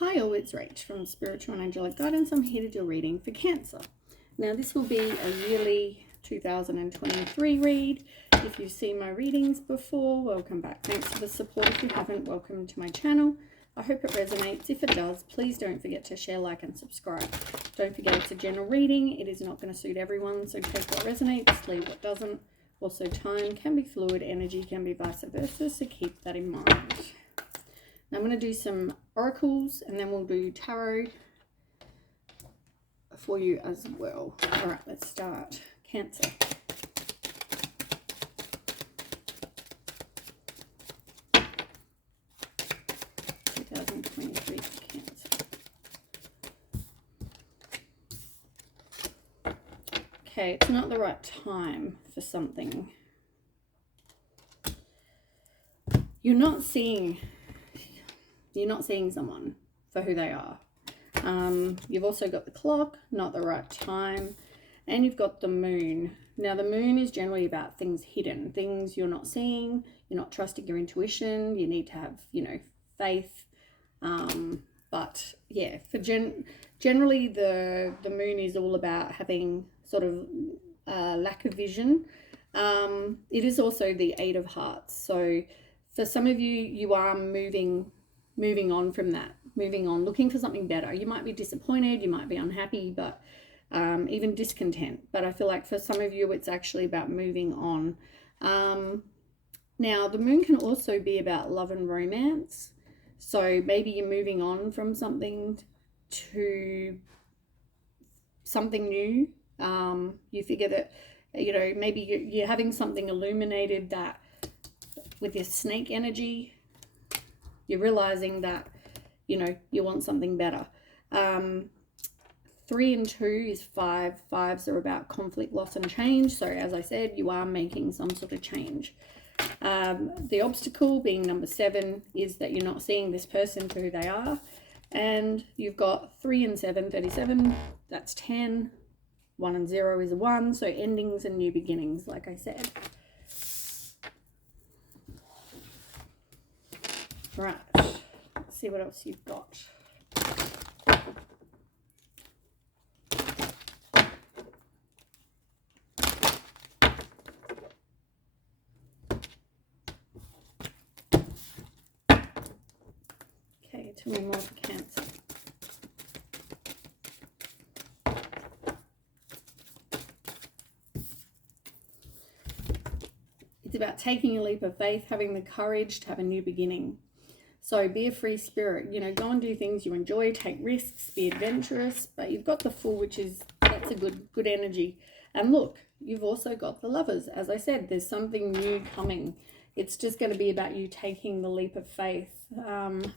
Hi all, it's Rach from Spiritual and Angelic Guidance. I'm here to do a reading for Cancer. Now this will be a yearly 2023 read. If you've seen my readings before, welcome back. Thanks for the support. If you haven't, welcome to my channel. I hope it resonates. If it does, please don't forget to share, like and subscribe. Don't forget it's a general reading. It is not going to suit everyone, so take what resonates, leave what doesn't. Also, time can be fluid, energy can be vice versa, so keep that in mind. Now I'm going to do some oracles and then we'll do tarot for you as well. All right, let's start. Cancer. For Cancer. Okay, it's not the right time for something. You're not seeing someone for who they are. You've also got the clock, not the right time, and you've got the moon. Now the moon is generally about things hidden, things you're not seeing, you're not trusting your intuition, you need to have, faith. But yeah, for generally the moon is all about having sort of lack of vision. It is also the Eight of Hearts. So for some of you, you are moving on from that, moving on, looking for something better. You might be disappointed, you might be unhappy, but even discontent. But I feel like for some of you, it's actually about moving on. Now, the moon can also be about love and romance. So maybe you're moving on from something to something new. You figure that, maybe you're having something illuminated that with your snake energy, you're realizing that, you want something better. 3 and 2 is 5. 5s are about conflict, loss, and change. So as I said, you are making some sort of change. The obstacle, being number 7, is that you're not seeing this person for who they are. And you've got 3 and 7, 37. That's 10. 1 and 0 is a 1. So endings and new beginnings, like I said. Right. Let's see what else you've got. Okay, tell me more for Cancer. It's about taking a leap of faith, having the courage to have a new beginning. So be a free spirit, go and do things you enjoy, take risks, be adventurous. But you've got the Fool, that's a good energy. And look, you've also got the Lovers. As I said, there's something new coming. It's just going to be about you taking the leap of faith.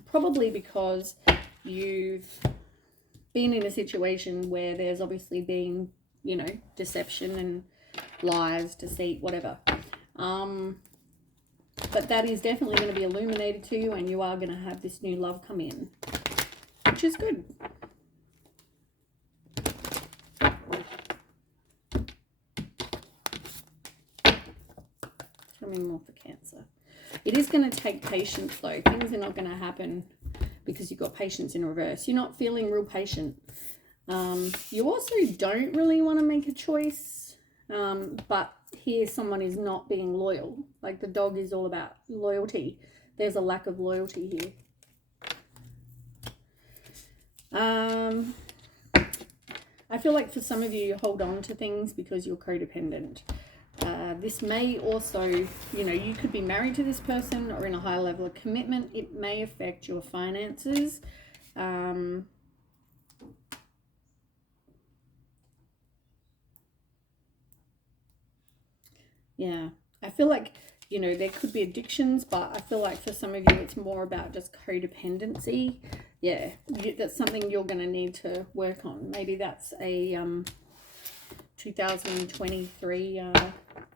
Probably because you've been in a situation where there's obviously been, deception and lies, deceit, whatever. But that is definitely going to be illuminated to you, and you are going to have this new love come in, which is good. Tell me more for Cancer. It is going to take patience, though. Things are not going to happen because you've got patience in reverse. You're not feeling real patient. You also don't really want to make a choice, but here someone is not being loyal. Like the dog is all about loyalty. There's a lack of loyalty here. I feel like for some of you hold on to things because you're codependent. This may also, you could be married to this person or in a high level of commitment. It may affect your finances. Yeah, I feel like, there could be addictions, but I feel like for some of you, it's more about just codependency. Yeah, that's something you're going to need to work on. Maybe that's a 2023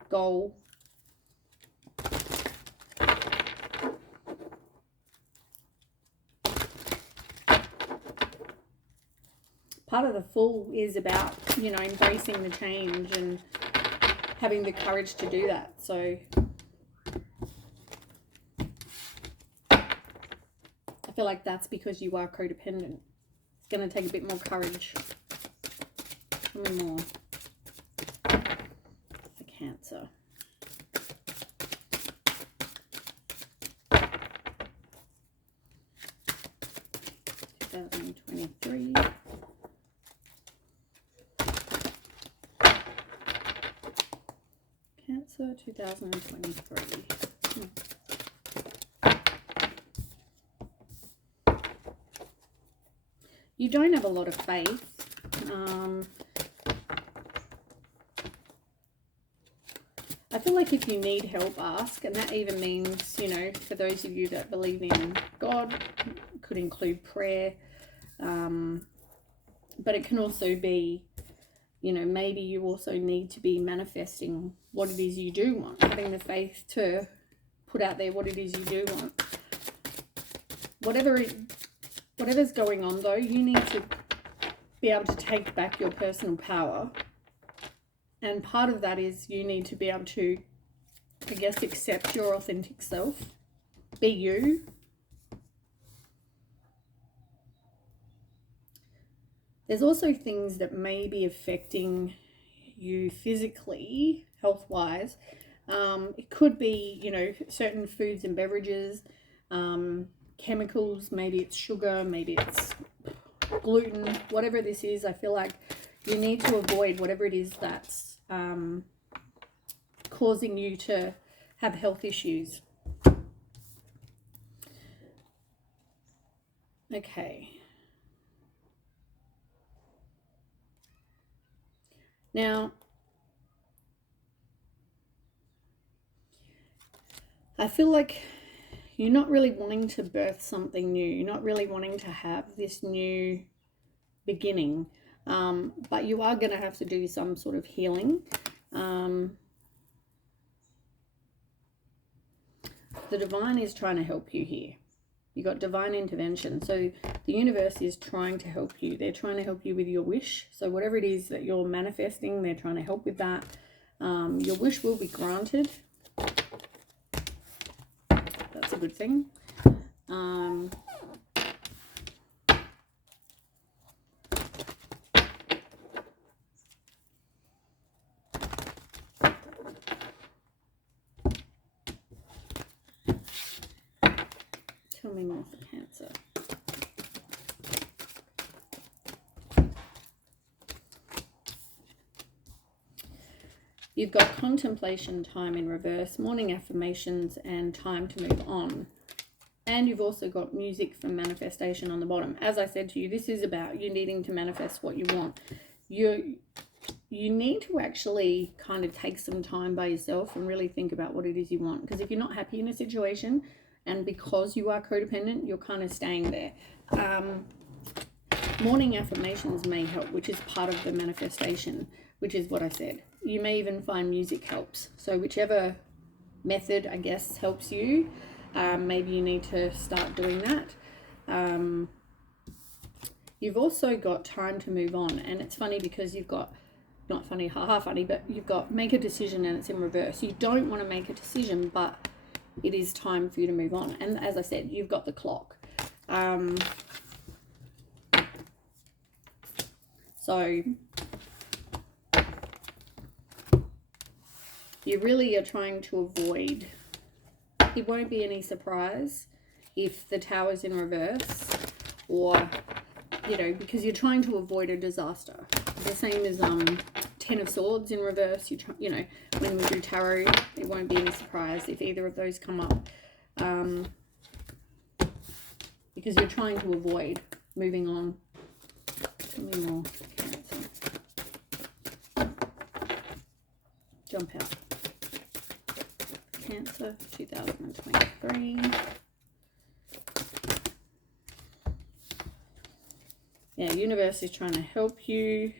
goal. Part of the Fool is about, embracing the change and having the courage to do that. So feel like that's because you are codependent. It's going to take a bit more courage. Tell me more for Cancer. Cancer 2023. You don't have a lot of faith. I feel like if you need help, ask. And that even means, you know, for those of you that believe in God, could include prayer. But it can also be, you know, maybe you also need to be manifesting what it is you do want. Having the faith to put out there what it is you do want. Whatever's going on, though, you need to be able to take back your personal power. And part of that is you need to be able to, I guess, accept your authentic self. Be you. There's also things that may be affecting you physically, health-wise. It could be, you know, certain foods and beverages, chemicals, maybe it's sugar, maybe it's gluten, whatever this is. I feel like you need to avoid whatever it is that's causing you to have health issues. Okay. Now, I feel like you're not really wanting to birth something new. You're not really wanting to have this new beginning. But you are going to have to do some sort of healing. The divine is trying to help you here. You got divine intervention. So the universe is trying to help you. They're trying to help you with your wish. So whatever it is that you're manifesting, they're trying to help with that. Your wish will be granted. That's a good thing. Tell me more for Cancer. You've got contemplation time in reverse, morning affirmations, and time to move on. And you've also got music from manifestation on the bottom. As I said to you, this is about you needing to manifest what you want. You need to actually kind of take some time by yourself and really think about what it is you want. Because if you're not happy in a situation, and because you are codependent, you're kind of staying there. Morning affirmations may help, which is part of the manifestation, which is what I said. You may even find music helps. So whichever method, I guess, helps you, maybe you need to start doing that. You've also got time to move on. And it's funny because you've got, not funny, haha funny, but you've got make a decision and it's in reverse. You don't want to make a decision, but it is time for you to move on. And as I said, you've got the clock. So you really are trying to avoid, it won't be any surprise if the Tower's in reverse, or, you know, because you're trying to avoid a disaster. The same as Ten of Swords in reverse. You know, when we do tarot, it won't be any surprise if either of those come up, because you're trying to avoid moving on. Tell me more. Jump out. Cancer 2023. Yeah, universe is trying to help you.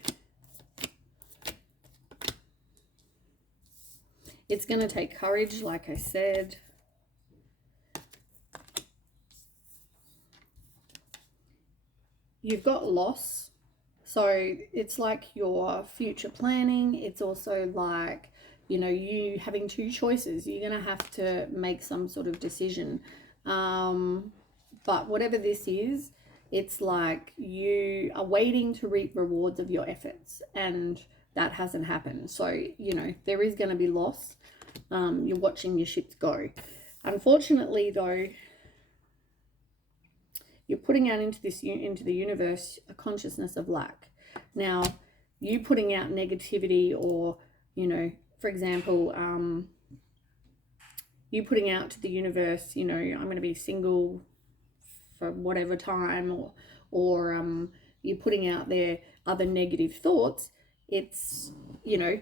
It's going to take courage, like I said. You've got loss. So it's like your future planning. It's also like, you know, you having two choices. You're going to have to make some sort of decision. But whatever this is, it's like you are waiting to reap rewards of your efforts, and that hasn't happened. So, you know, there is going to be loss. You're watching your ships go. Unfortunately, though, you're putting out into the universe a consciousness of lack. Now, you putting out negativity, or, you know, for example, you putting out to the universe, you know, I'm going to be single for whatever time, or you're putting out there other negative thoughts. It's, you know,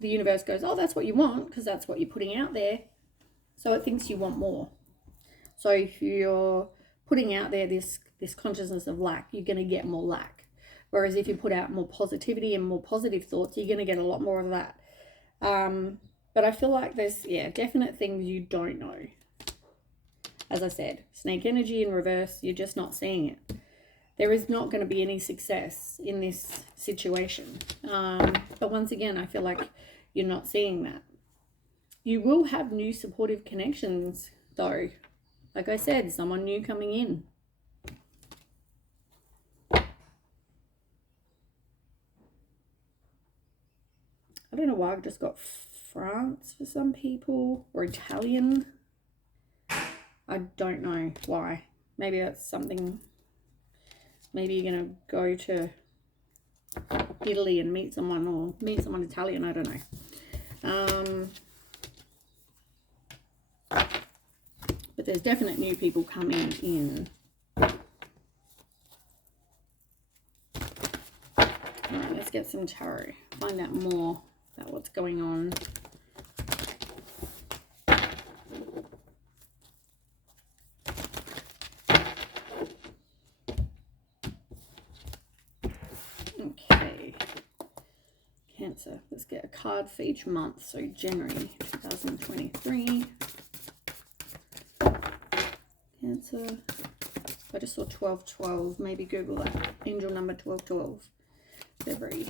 the universe goes, oh, that's what you want, because that's what you're putting out there. So it thinks you want more. So if you're putting out there this consciousness of lack, you're going to get more lack. Whereas if you put out more positivity and more positive thoughts, you're going to get a lot more of that. But I feel like there's, definite things you don't know. As I said, snake energy in reverse, you're just not seeing it. There is not going to be any success in this situation. But once again, I feel like you're not seeing that. You will have new supportive connections, though. Like I said, someone new coming in. I don't know why I've just got France for some people, or Italian. I don't know why. Maybe that's something. Maybe you're going to go to Italy and meet someone, or meet someone Italian. I don't know. But there's definite new people coming in. Alright, let's get some tarot. Find out more about what's going on. Okay. Cancer. Let's get a card for each month. So January 2023. Cancer. I just saw 1212. Maybe Google that. Angel number 1212. February.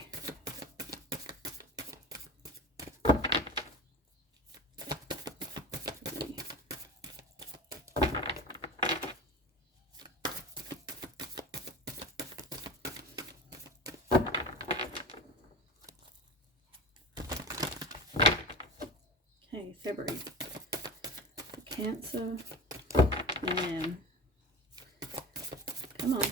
Okay, February. Cancer. Man. Come on.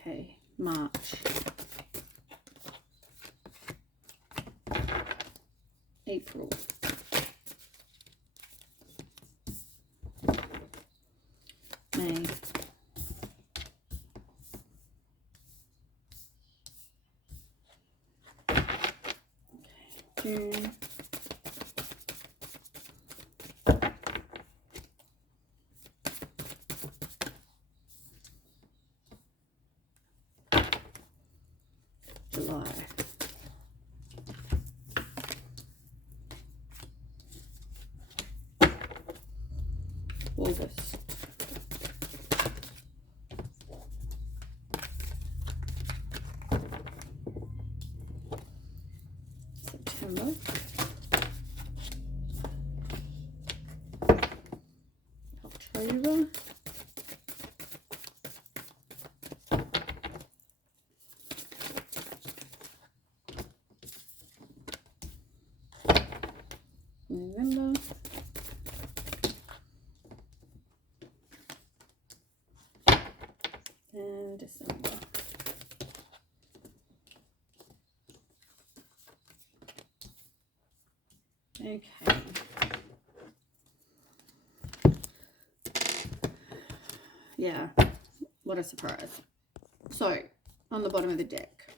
Okay, March. April. May. Okay, June. July. August. September. October. November. And December. Okay. Yeah, what a surprise. So, on the bottom of the deck,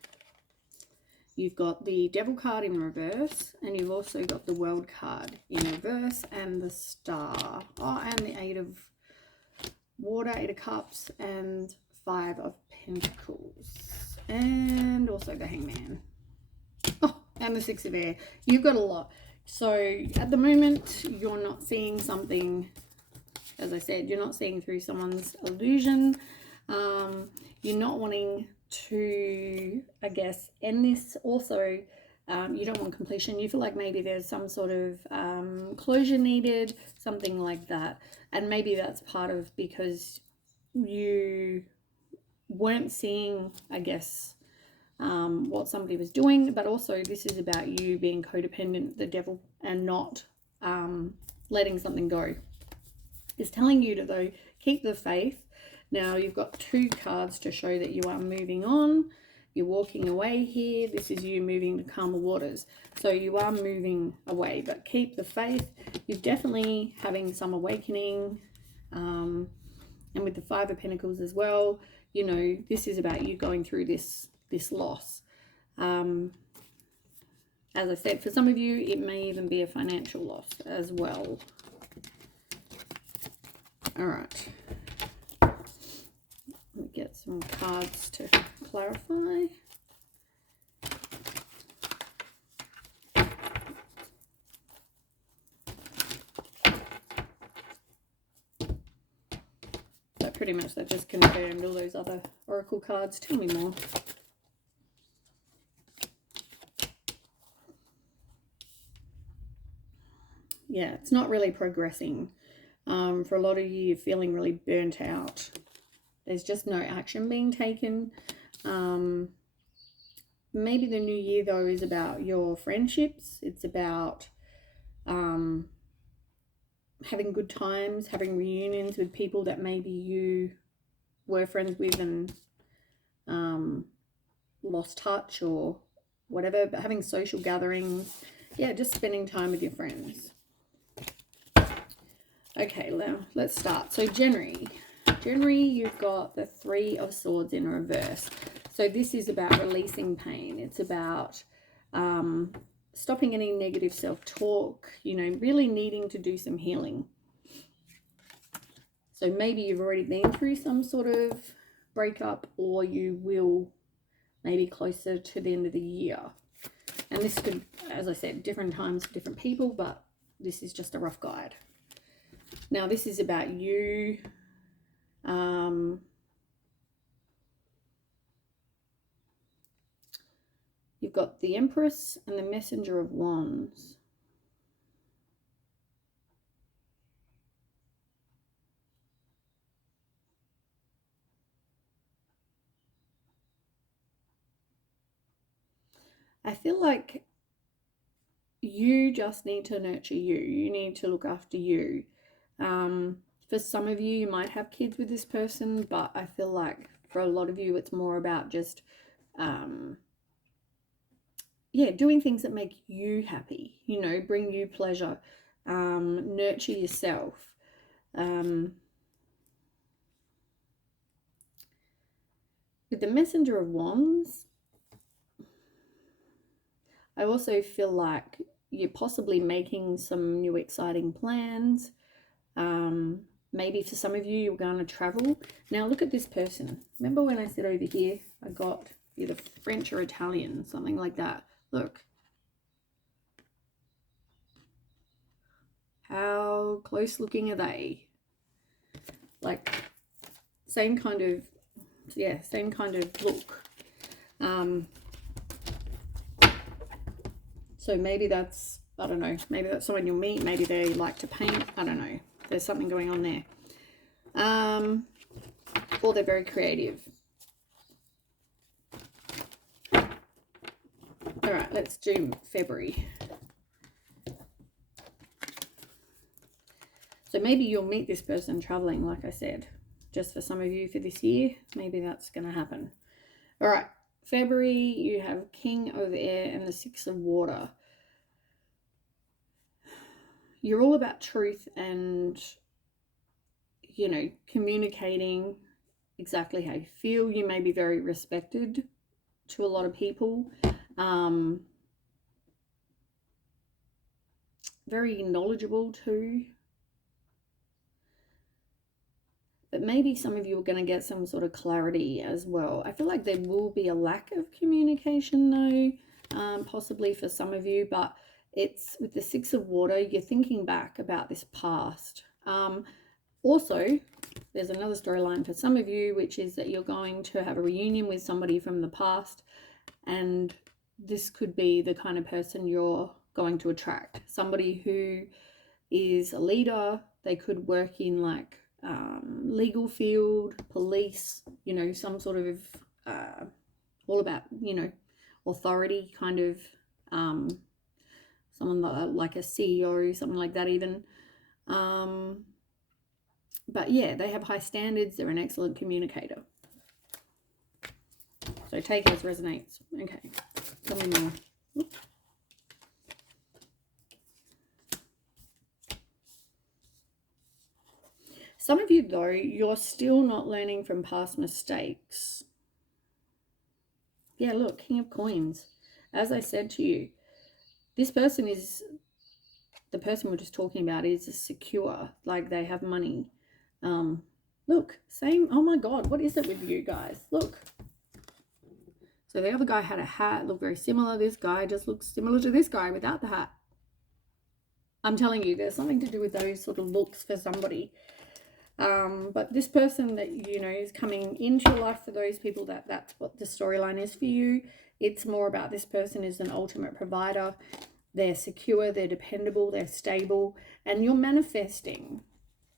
you've got the Devil card in reverse, and you've also got the World card in reverse, and the Star. Oh, and the Eight of Water, Eight of Cups, and Five of Pentacles. And also the Hangman. Oh, and the Six of Air. You've got a lot. So, at the moment, you're not seeing something, as I said, you're not seeing through someone's illusion. You're not wanting to, I guess, end this. Also, You don't want completion. You feel like maybe there's some sort of closure needed, something like that. And maybe that's part of because you weren't seeing, I guess, what somebody was doing, but also this is about you being codependent, the devil, and not letting something go. It's telling you to, though, keep the faith. Now, you've got 2 cards to show that you are moving on. You're walking away here. This is you moving to calmer waters. So you are moving away, but keep the faith. You're definitely having some awakening. And with the 5 of Pentacles as well, you know, this is about you going through this loss. As I said, for some of you, it may even be a financial loss as well. All right. Let me get some cards to clarify. So pretty much that just confirmed all those other oracle cards. Tell me more. Yeah, it's not really progressing. For a lot of you, you're feeling really burnt out. There's just no action being taken. Maybe the new year, though, is about your friendships. It's about having good times, having reunions with people that maybe you were friends with and lost touch or whatever. But having social gatherings. Yeah, just spending time with your friends. Okay, now let's start. So January, you've got the 3 of Swords in reverse. So this is about releasing pain. It's about stopping any negative self-talk, you know, really needing to do some healing. So maybe you've already been through some sort of breakup, or you will maybe closer to the end of the year. And this could, as I said, different times for different people, but this is just a rough guide. Now, this is about you you've got the Empress and the Messenger of Wands. I feel like you just need to nurture you. You need to look after you. For some of you, you might have kids with this person, but I feel like for a lot of you, it's more about just, yeah, doing things that make you happy, you know, bring you pleasure, nurture yourself. With the Messenger of Wands, I also feel like you're possibly making some new exciting plans. Maybe for some of you, you're going to travel. Now look at this person. Remember when I said over here, I got either French or Italian, something like that. Look. How close looking are they? Like, same kind of, yeah, same kind of look. So maybe that's, I don't know, maybe that's someone you'll meet. Maybe they like to paint. I don't know. There's something going on there. Or they're very creative. All right, let's do February. So maybe you'll meet this person traveling, like I said, just for some of you for this year. Maybe that's going to happen. All right, February, you have King of Air and the 6 of Water. You're all about truth and, you know, communicating exactly how you feel. You may be very respected to a lot of people. Very knowledgeable too. But maybe some of you are going to get some sort of clarity as well. I feel like there will be a lack of communication though, possibly for some of you, but it's with the 6 of Water, you're thinking back about this past. Also, there's another storyline for some of you, which is that you're going to have a reunion with somebody from the past, and this could be the kind of person you're going to attract. Somebody who is a leader. They could work in like legal field, police, you know, some sort of all about, you know, authority kind of someone like a CEO, something like that even. But yeah, they have high standards. They're an excellent communicator. So take it as resonates. Okay, tell me more. Oops. Some of you, though, you're still not learning from past mistakes. Yeah, look, King of Coins. As I said to you, this person is, the person we're just talking about is secure, like they have money. Look, same, oh my God, what is it with you guys? Look. So the other guy had a hat, looked very similar. This guy just looks similar to this guy without the hat. I'm telling you, there's something to do with those sort of looks for somebody. But this person that, you know, is coming into your life, for those people that's what the storyline is for you. It's more about this person is an ultimate provider. They're secure, they're dependable, they're stable, and you're manifesting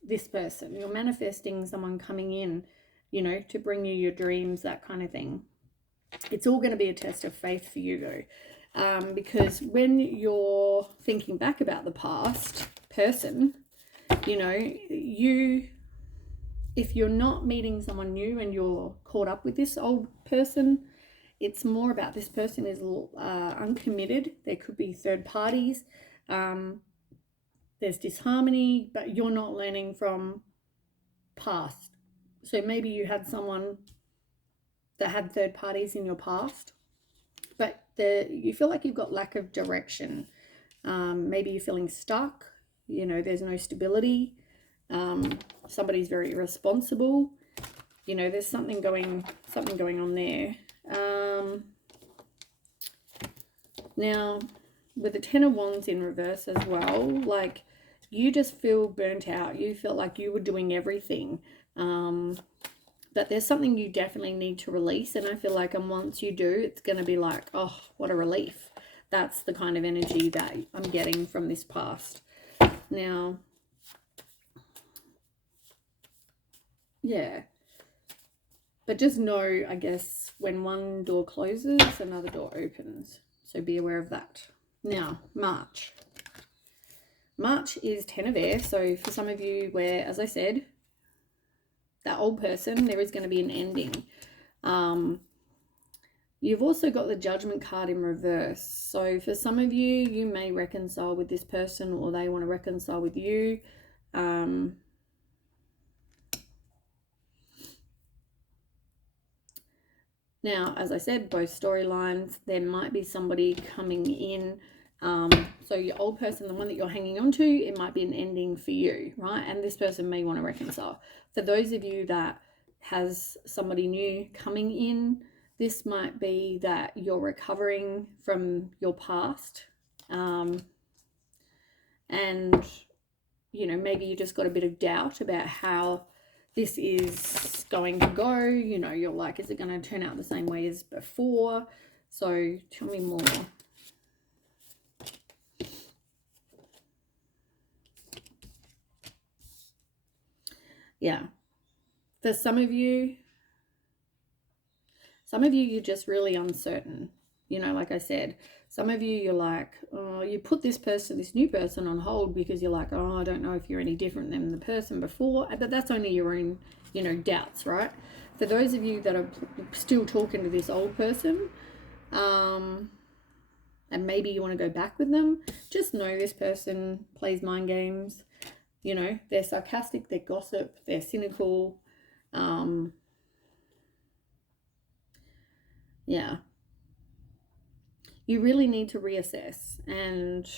this person. You're manifesting someone coming in, you know, to bring you your dreams, that kind of thing. It's all going to be a test of faith for you, though, because when you're thinking back about the past person, you know, if you're not meeting someone new and you're caught up with this old person, it's more about this person is uncommitted. There could be third parties. There's disharmony, but you're not learning from past. So maybe you had someone that had third parties in your past, but you feel like you've got lack of direction. Maybe you're feeling stuck. You know, there's no stability. Somebody's very irresponsible. You know, there's something going on there. Now, with the Ten of Wands in reverse as well, like you just feel burnt out. You felt like you were doing everything. But there's something you definitely need to release. And I feel like once you do, it's going to be like, oh, what a relief. That's the kind of energy that I'm getting from this past. Now, yeah. But just know, I guess, when one door closes, another door opens. So be aware of that. Now, March. March is 10 of air. So for some of you where, as I said, that old person, there is going to be an ending. You've also got the Judgment card in reverse. So for some of you, you may reconcile with this person or they want to reconcile with you. Now, as I said, both storylines, there might be somebody coming in. So your old person, the one that you're hanging on to, it might be an ending for you, right? And this person may want to reconcile. For those of you that has somebody new coming in, this might be that you're recovering from your past. And, you know, maybe you just got a bit of doubt about how this is going to go. You know, you're like, is it going to turn out the same way as before? So tell me more. Yeah. For some of you, you're just really uncertain. You know, like I said, some of you, you're like, oh, you put this new person on hold because you're like, oh, I don't know if you're any different than the person before. But that's only your own, you know, doubts, right? For those of you that are still talking to this old person, and maybe you want to go back with them, just know this person plays mind games. You know, they're sarcastic, they're gossip, they're cynical. Yeah. You really need to reassess and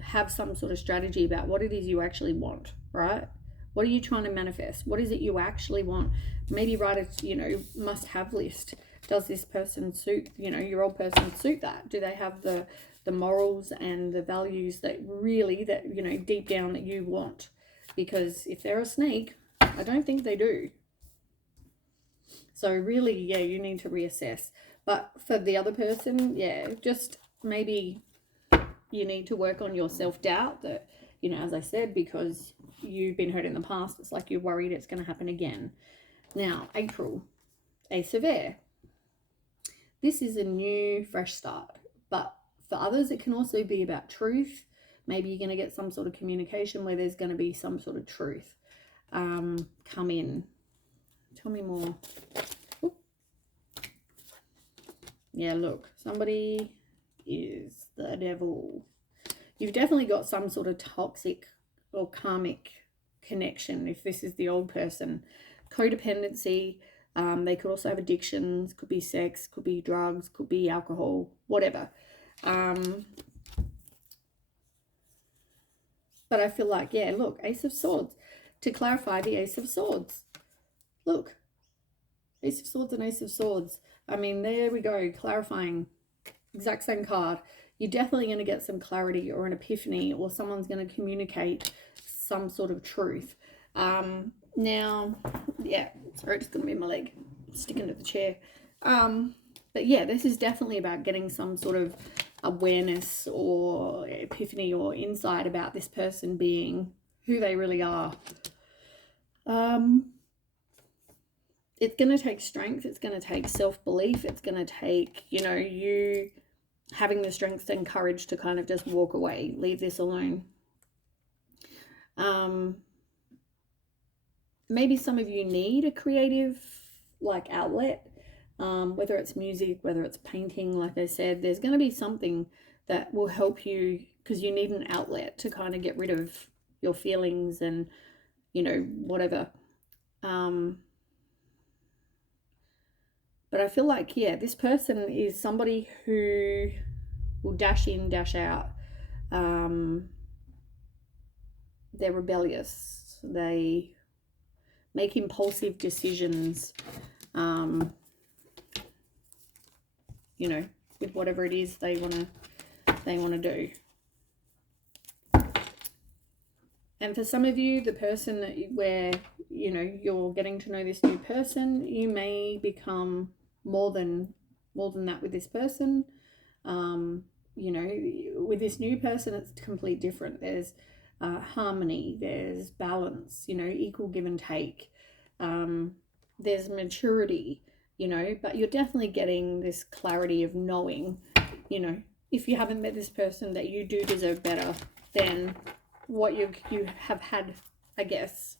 have some sort of strategy about what it is you actually want, right? What are you trying to manifest? What is it you actually want? Maybe write a, you know, must-have list. Does this person suit, you know, your old person suit that? Do they have the morals and the values that really, that, you know, deep down that you want? Because if they're a snake, I don't think they do. So really, yeah, you need to reassess. But for the other person, yeah, just maybe you need to work on your self-doubt that, you know, as I said, because you've been hurt in the past, it's like you're worried it's going to happen again. Now, April, Ace of Air. This is a new, fresh start. But for others, it can also be about truth. Maybe you're going to get some sort of communication where there's going to be some sort of truth come in. Tell me more. Ooh. Yeah, look, somebody is the devil. You've definitely got some sort of toxic or karmic connection if this is the old person. Codependency. They could also have addictions, could be sex, could be drugs, could be alcohol, whatever. But I feel like, yeah, look, Ace of Swords. To clarify, the Ace of Swords. Look, Ace of Swords and Ace of Swords. I mean, there we go, clarifying. Exact same card. You're definitely going to get some clarity or an epiphany, or someone's going to communicate some sort of truth. Now, yeah, sorry, it's going to be my leg sticking to the chair. But yeah, this is definitely about getting some sort of awareness or epiphany or insight about this person being who they really are. It's going to take strength. It's going to take self-belief. It's going to take, you know, you having the strength and courage to kind of just walk away, leave this alone. Maybe some of you need a creative like outlet, whether it's music, whether it's painting. Like I said, there's going to be something that will help you because you need an outlet to kind of get rid of your feelings and, you know, whatever. But I feel like, yeah, this person is somebody who will dash in, dash out. They're rebellious. They make impulsive decisions, you know, with whatever it is they want to do. And for some of you, the person where, you know, you're getting to know this new person, you may become more than that with this person. You know, with this new person, it's completely different. There's harmony, there's balance, you know, equal give and take. There's maturity, you know, but you're definitely getting this clarity of knowing, you know, if you haven't met this person, that you do deserve better than what you have had, I guess,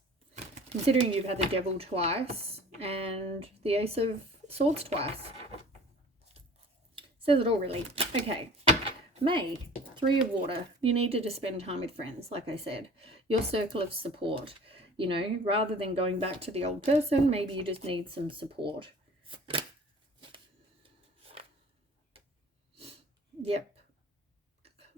considering you've had the Devil twice and the Ace of Swords twice. Says it all, really. Okay. May, 3 of Water. You need to just spend time with friends, like I said. Your circle of support. You know, rather than going back to the old person, maybe you just need some support. Yep.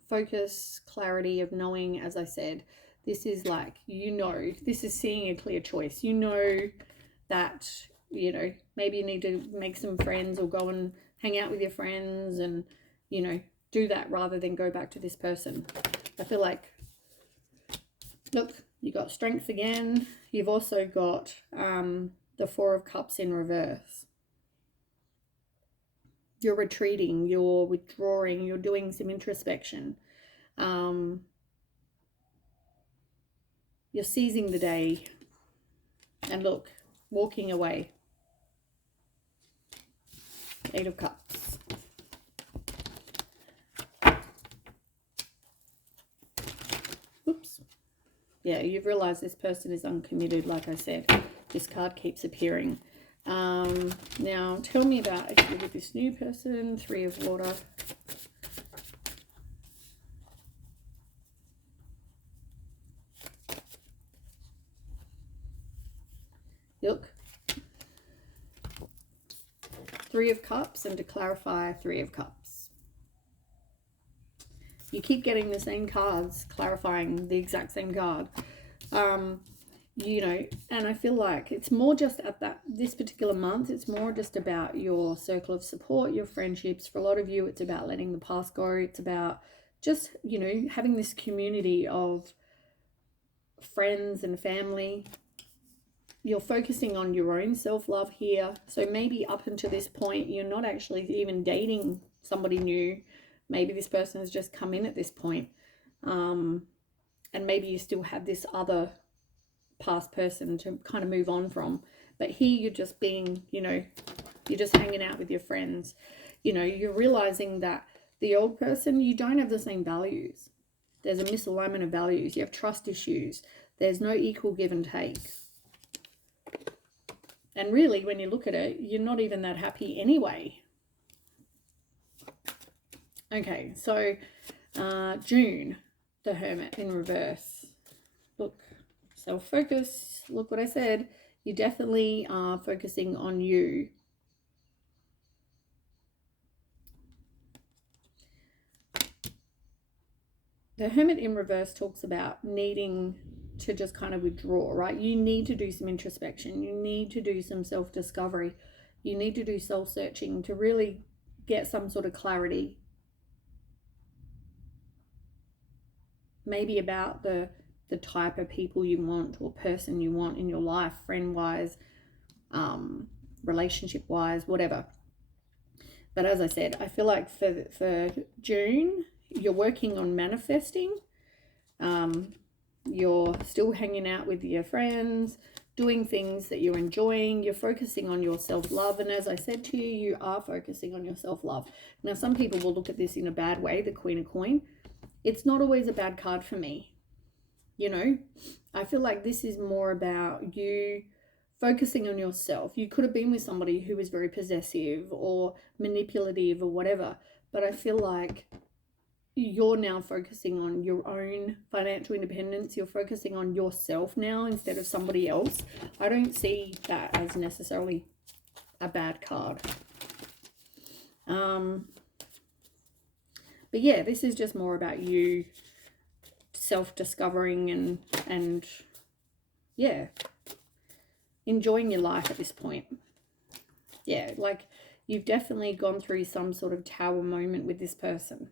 Focus, clarity of knowing, as I said. This is like, you know, this is seeing a clear choice. You know that, you know, maybe you need to make some friends or go and hang out with your friends and, you know, do that rather than go back to this person. I feel like, look, you got strength again. You've also got the 4 of Cups in reverse. You're retreating, you're withdrawing, you're doing some introspection. You're seizing the day. And look, walking away. 8 of Cups. Oops. Yeah, you've realized this person is uncommitted, like I said. This card keeps appearing. Now, tell me about if you're with this new person. 3 of Water. Look. 3 of Cups, and to clarify, 3 of Cups. You keep getting the same cards, clarifying the exact same card. You know, and I feel like it's more just at this particular month, it's more just about your circle of support, your friendships. For a lot of you, it's about letting the past go. It's about just, you know, having this community of friends and family. you're focusing on your own self-love here. So maybe up until this point, you're not actually even dating somebody new. Maybe this person has just come in at this point. And maybe you still have this other past person to kind of move on from. But here you're just being, you know, you're just hanging out with your friends. You know, you're realizing that the old person, you don't have the same values. There's a misalignment of values. You have trust issues. There's no equal give and take. And really, when you look at it, you're not even that happy anyway. Okay, so June, the Hermit in reverse. Look, self-focus. Look what I said. You definitely are focusing on you. The Hermit in reverse talks about needing to just kind of withdraw, right? You need to do some introspection. You need to do some self-discovery. You need to do soul-searching to really get some sort of clarity. Maybe about the type of people you want or person you want in your life, friend-wise, relationship-wise, whatever. But as I said, I feel like for June, you're working on manifesting. You're still hanging out with your friends, doing things that you're enjoying. You're focusing on your self-love. And as I said to you, you are focusing on your self-love. Now, some people will look at this in a bad way, the Queen of Coin. It's not always a bad card for me. You know, I feel like this is more about you focusing on yourself. You could have been with somebody who was very possessive or manipulative or whatever. But I feel like you're now focusing on your own financial independence. You're focusing on yourself now instead of somebody else. I don't see that as necessarily a bad card. But yeah, this is just more about you self-discovering and yeah, enjoying your life at this point. Yeah, like you've definitely gone through some sort of tower moment with this person.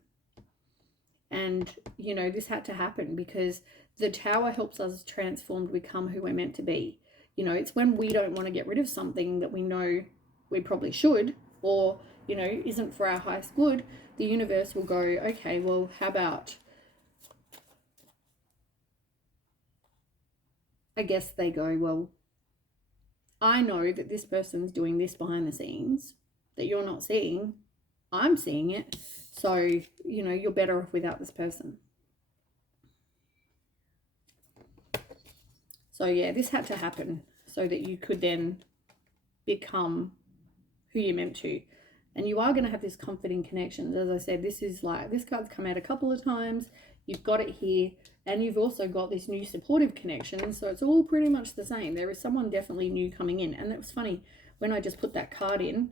And, you know, this had to happen because the tower helps us transform to become who we're meant to be. You know, it's when we don't want to get rid of something that we know we probably should, or, you know, isn't for our highest good, the universe will go, okay, well, how about, I guess they go, well, I know that this person's doing this behind the scenes that you're not seeing. I'm seeing it. So, you know, you're better off without this person. So, yeah, this had to happen so that you could then become who you're meant to. And you are going to have this comforting connection. As I said, this is like, this card's come out a couple of times. You've got it here. And you've also got this new supportive connection. So it's all pretty much the same. There is someone definitely new coming in. And that was funny. When I just put that card in,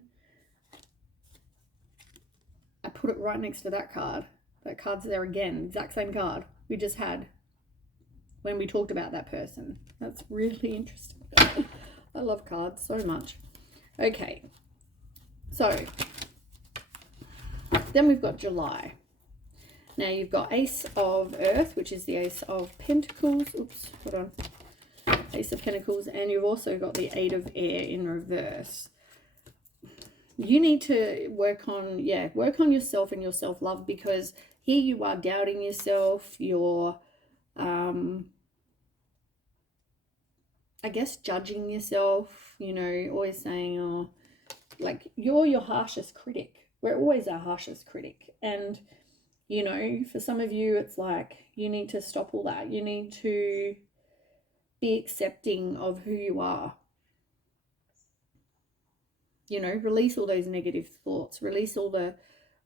I put it right next to that card. That card's there again. Exact same card we just had when we talked about that person. That's really interesting. I love cards so much. Okay. So, then we've got July. Now you've got Ace of Earth, which is the Ace of Pentacles. Oops, hold on. Ace of Pentacles. And you've also got the Eight of Air in reverse. You need to work on yourself and your self-love, because here you are doubting yourself. You're, I guess, judging yourself, you know, always saying, oh, like, you're your harshest critic. We're always our harshest critic. And, you know, for some of you, it's like, you need to stop all that. You need to be accepting of who you are. You know, release all those negative thoughts. Release all the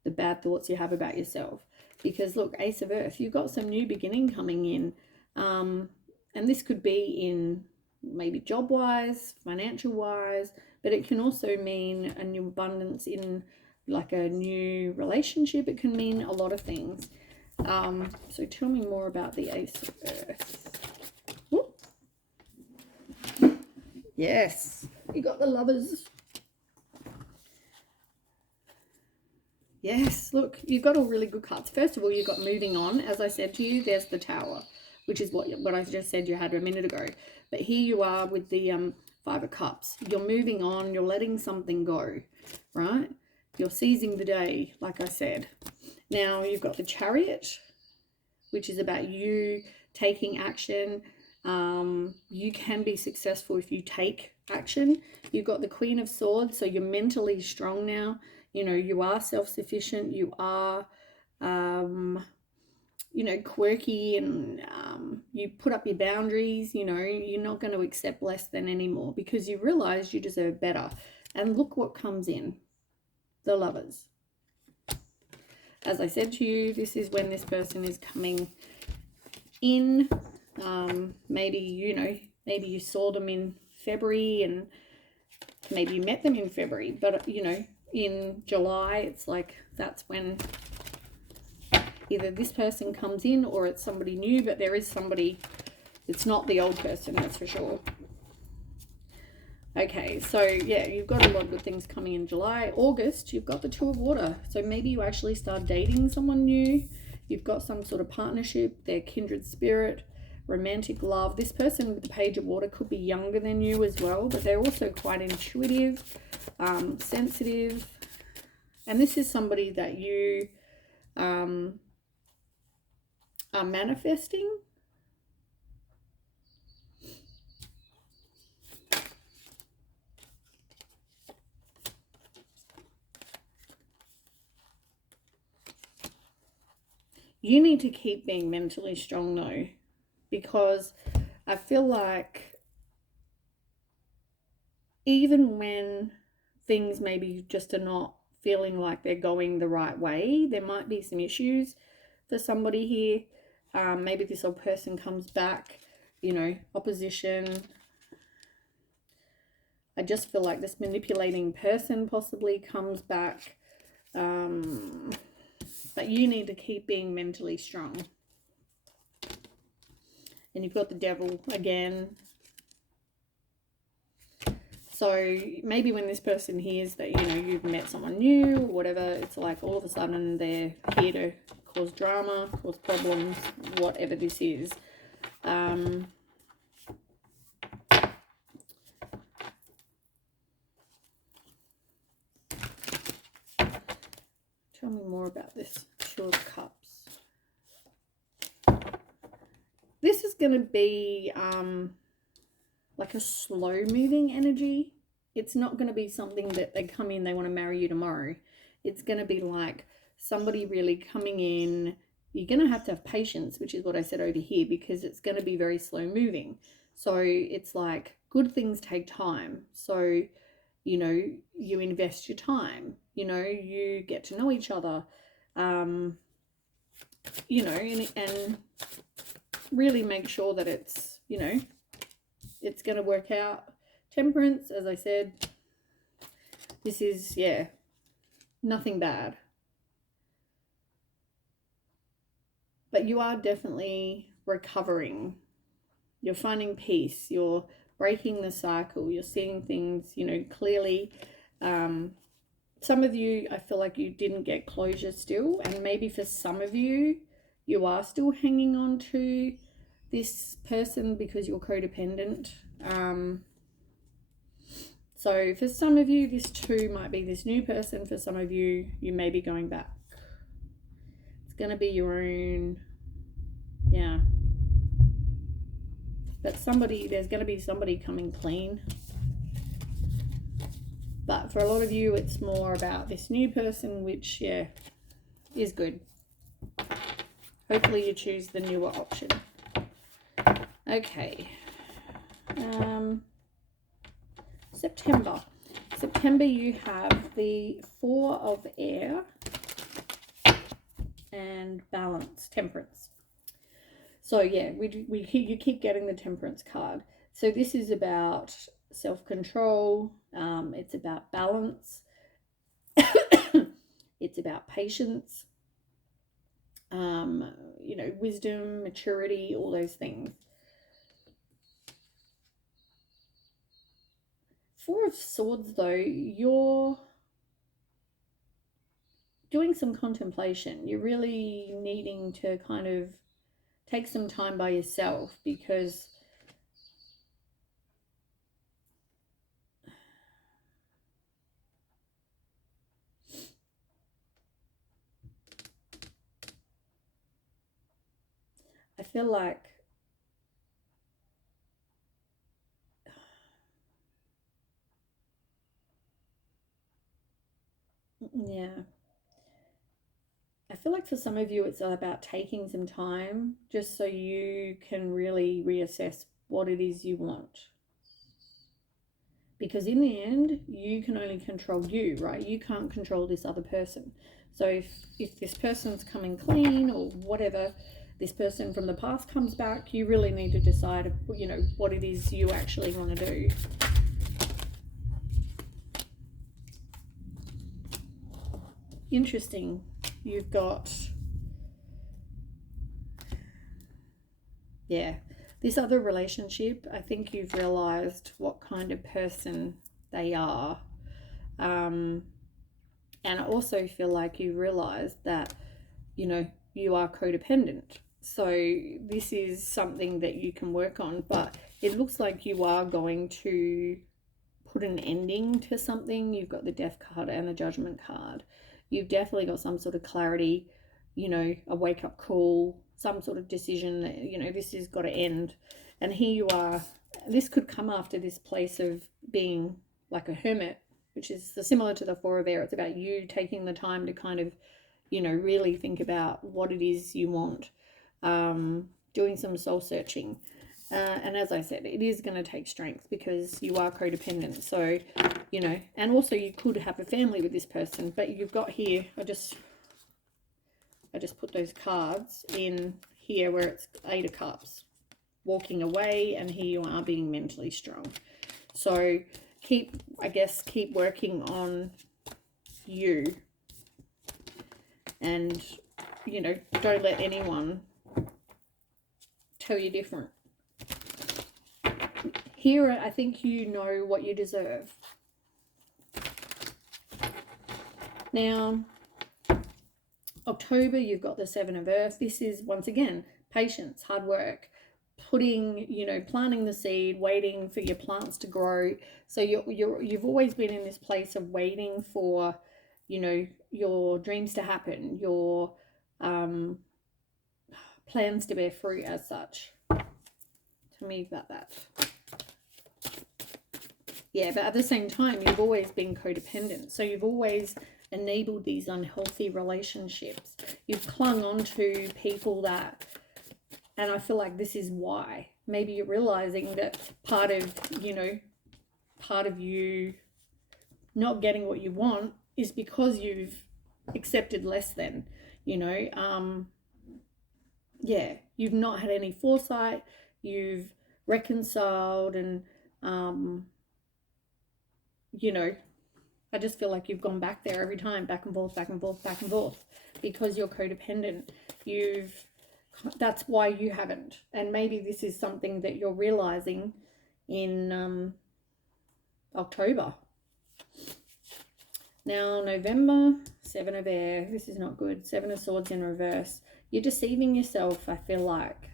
bad thoughts you have about yourself. Because, look, Ace of Earth, you've got some new beginning coming in. And this could be in maybe job-wise, financial-wise, but it can also mean a new abundance in, like, a new relationship. It can mean a lot of things. So tell me more about the Ace of Earth. Whoop. Yes, you got the Lovers. Yes, look, you've got all really good cards. First of all, you've got moving on. As I said to you, there's the Tower. which is what I just said you had a minute ago. But here you are with the Five of Cups. You're moving on. You're letting something go, right? You're seizing the day, like I said. Now you've got the Chariot, which is about you taking action. You can be successful if you take action. You've got the Queen of Swords, so you're mentally strong now. You know, you are self-sufficient. You are, you know, quirky, and you put up your boundaries. You know, you're not going to accept less than anymore because you realize you deserve better. And look what comes in. The Lovers. As I said to you, this is when this person is coming in. Maybe, you know, maybe you saw them in February and maybe you met them in February, but, you know, in July, it's like that's when either this person comes in or it's somebody new, but there is somebody, it's not the old person, that's for sure. Okay, so yeah, you've got a lot of good things coming in July. August, you've got the Two of Water. So maybe you actually start dating someone new. You've got some sort of partnership. They're kindred spirit, romantic love. This person with the Page of Water could be younger than you as well, but they're also quite intuitive, sensitive. And this is somebody that you are manifesting. You need to keep being mentally strong though, because I feel like even when things maybe just are not feeling like they're going the right way, there might be some issues for somebody here. Maybe this old person comes back, you know, opposition. I just feel like this manipulating person possibly comes back. But you need to keep being mentally strong. And you've got the Devil again. So maybe when this person hears that, you know, you've met someone new or whatever, it's like all of a sudden they're here to cause drama, cause problems, whatever this is. Tell me more about this Two of Cups. This is going to be like a slow moving energy. It's not going to be something that they come in, they want to marry you tomorrow. It's going to be like somebody really coming in. You're going to have patience, which is what I said over here, because it's going to be very slow moving. So it's like good things take time. So, you know, you invest your time, you know, you get to know each other, you know, and really make sure that it's, you know, it's going to work out. Temperance, as I said, this is, yeah, nothing bad. But you are definitely recovering. You're finding peace. You're breaking the cycle. You're seeing things, you know, clearly. Some of you, I feel like you didn't get closure still. And maybe for some of you, you are still hanging on to this person because you're codependent. So for some of you, this too might be this new person. For some of you, you may be going back. It's going to be your own, yeah. But somebody, there's going to be somebody coming clean. But for a lot of you, it's more about this new person, which, yeah, is good. Hopefully you choose the newer option. Okay. September. September, you have the Four of Air and Balance, Temperance. So yeah, you keep getting the Temperance card. So this is about self-control. It's about balance. It's about patience. You know, wisdom, maturity, all those things. Four of Swords, though, you're doing some contemplation. You're really needing to kind of take some time by yourself, because I feel like, yeah, I feel like for some of you it's about taking some time just so you can really reassess what it is you want. Because in the end, you can only control you, right? You can't control this other person. So if this person's coming clean or whatever, this person from the past comes back, you really need to decide, you know, what it is you actually want to do. Interesting. You've got, yeah, this other relationship, I think you've realized what kind of person they are. And I also feel like you realized that, you know, you are codependent. So this is something that you can work on, but it looks like you are going to put an ending to something. You've got the death card and the judgment card. You've definitely got some sort of clarity, you know, a wake up call, some sort of decision that, you know, this has got to end. And here you are. This could come after this place of being like a hermit, which is similar to the Four of Air. It's about you taking the time to kind of, you know, really think about what it is you want, doing some soul searching. And as I said, it is going to take strength because you are codependent. So, you know, and also you could have a family with this person, but you've got here, I just put those cards in here where it's 8 of Cups, walking away, and here you are being mentally strong. So keep working on you, and, you know, don't let anyone tell you different. Here, I think you know what you deserve. Now, October, you've got the Seven of Earth. This is, once again, patience, hard work, putting, you know, planting the seed, waiting for your plants to grow. So you've always been in this place of waiting for, you know, your dreams to happen, your plans to bear fruit as such. Tell me about that. Yeah, but at the same time, you've always been codependent. So you've always enabled these unhealthy relationships. You've clung on to people that, and I feel like this is why. Maybe you're realizing that part of you not getting what you want is because you've accepted less than, you know. Yeah, you've not had any foresight. You've reconciled, and you know, I just feel like you've gone back there every time, back and forth, back and forth, back and forth, because you're codependent. That's why you haven't. And maybe this is something that you're realizing in October. Now, November, Seven of Air. This is not good. Seven of Swords in reverse. You're deceiving yourself, I feel like.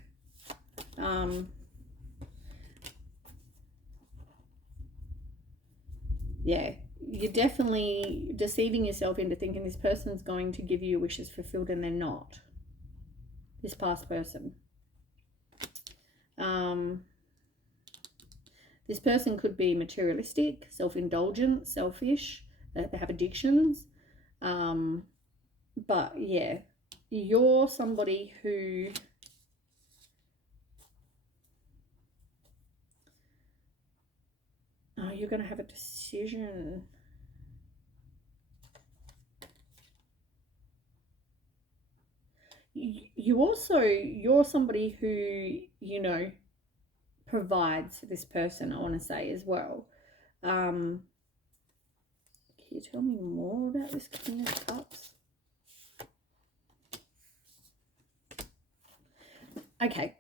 Yeah, you're definitely deceiving yourself into thinking this person's going to give you your wishes fulfilled, and they're not. This past person. This person could be materialistic, self-indulgent, selfish. They have addictions. But yeah, you're somebody who you're going to have a decision. You're somebody who, you know, provides for this person, I want to say, as well. Can you tell me more about this King of Cups? Okay,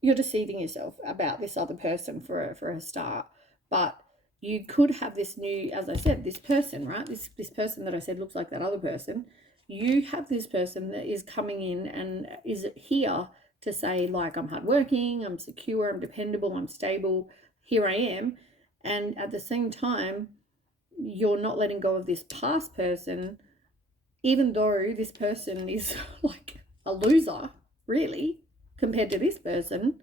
you're deceiving yourself about this other person for a start, but you could have this new, as I said, this person, right? This person that I said looks like that other person. You have this person that is coming in and is here to say, like, I'm hardworking, I'm secure, I'm dependable, I'm stable, here I am. And at the same time, you're not letting go of this past person, even though this person is like a loser, really, compared to this person.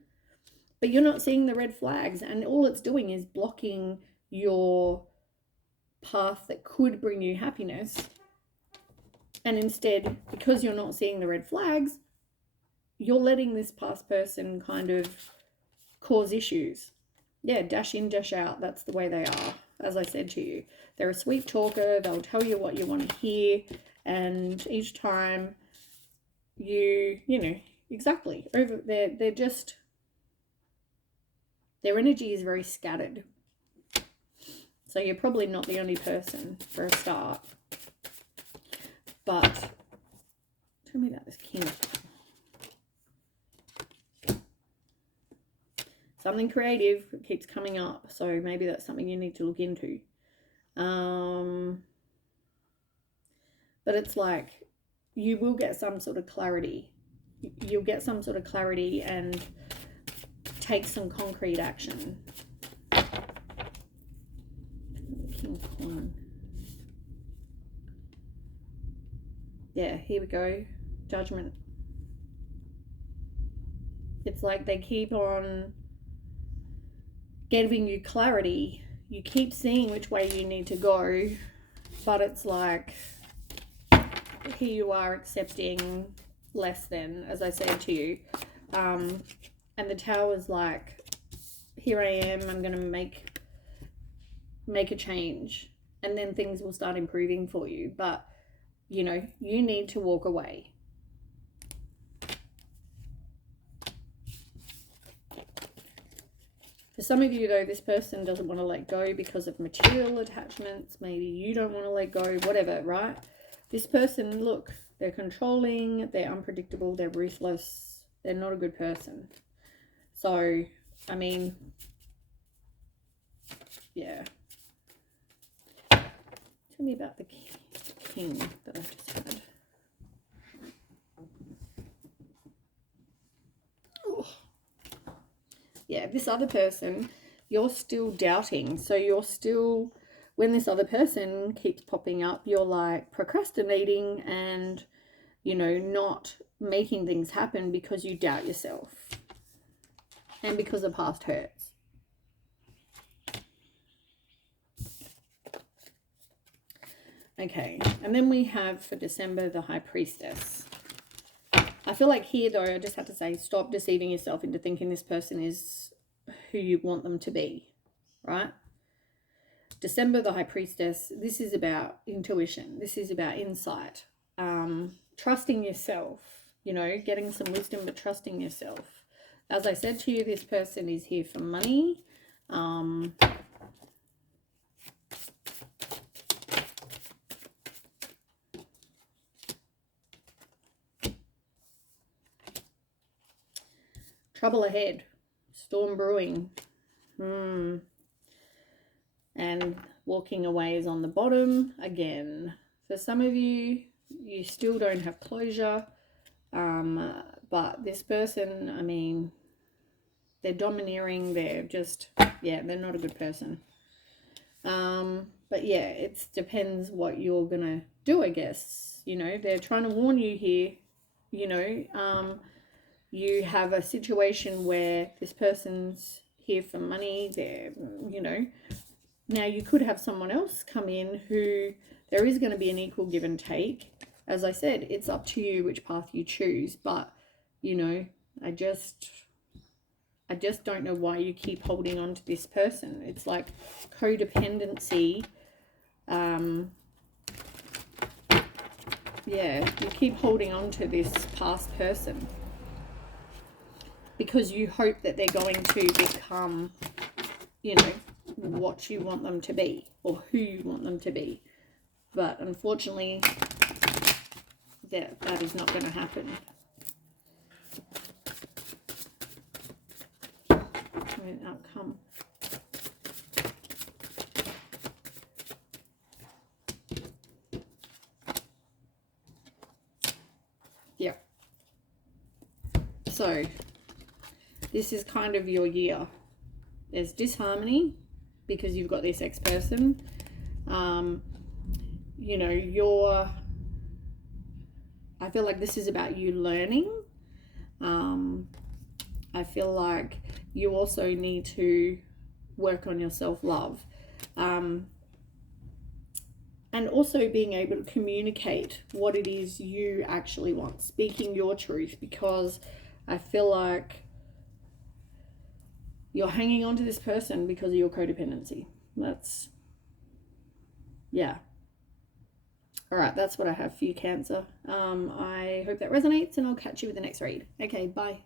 But you're not seeing the red flags, and all it's doing is blocking your path that could bring you happiness. And instead, because you're not seeing the red flags, you're letting this past person kind of cause issues. Yeah, dash in, dash out. That's the way they are. As I said to you, they're a sweet talker. They'll tell you what you want to hear. And each time you know, exactly. They're just, their energy is very scattered. So you're probably not the only person for a start. But tell me about this king. Something creative keeps coming up, so maybe that's something you need to look into. But it's like you will get some sort of clarity. You'll get some sort of clarity and take some concrete action. King Coin. Yeah, here we go. Judgment. It's like they keep on giving you clarity. You keep seeing which way you need to go, but it's like here you are accepting less than, as I said to you. And the Tower's like, here I am, I'm going to make a change, and then things will start improving for you. But you know, you need to walk away. For some of you, though, this person doesn't want to let go because of material attachments. Maybe you don't want to let go, whatever, right? This person, look, they're controlling, they're unpredictable, they're ruthless, they're not a good person. So, I mean, yeah. Tell me about the king that I've just had. Ooh. Yeah, this other person, you're still doubting. So you're still, when this other person keeps popping up, you're like procrastinating and, you know, not making things happen because you doubt yourself and because of past hurts. Okay, and then we have for December the High Priestess. I feel like here, though, I just have to say, stop deceiving yourself into thinking this person is who you want them to be, right? December the High Priestess, this is about intuition. This is about insight, trusting yourself, you know, getting some wisdom, but trusting yourself. As I said to you, this person is here for money. Trouble ahead, storm brewing, and walking away is on the bottom again. For some of you, you still don't have closure, but this person, I mean, they're domineering, they're just, yeah, they're not a good person. But yeah, it depends what you're gonna do, I guess. You know, they're trying to warn you here, you know, you have a situation where this person's here for money, they're, you know, now you could have someone else come in who there is going to be an equal give and take. As I said, it's up to you which path you choose, but, you know, I just don't know why you keep holding on to this person. It's like codependency. Yeah, you keep holding on to this past person because you hope that they're going to become, you know, what you want them to be or who you want them to be. But unfortunately, that is not going to happen. An outcome. Yeah. So this is kind of your year. There's disharmony because you've got this ex-person. You know, I feel like this is about you learning. I feel like you also need to work on your self-love. And also being able to communicate what it is you actually want, speaking your truth, because I feel like you're hanging on to this person because of your codependency. Yeah. All right, that's what I have for you, Cancer. I hope that resonates, and I'll catch you with the next read. Okay, bye.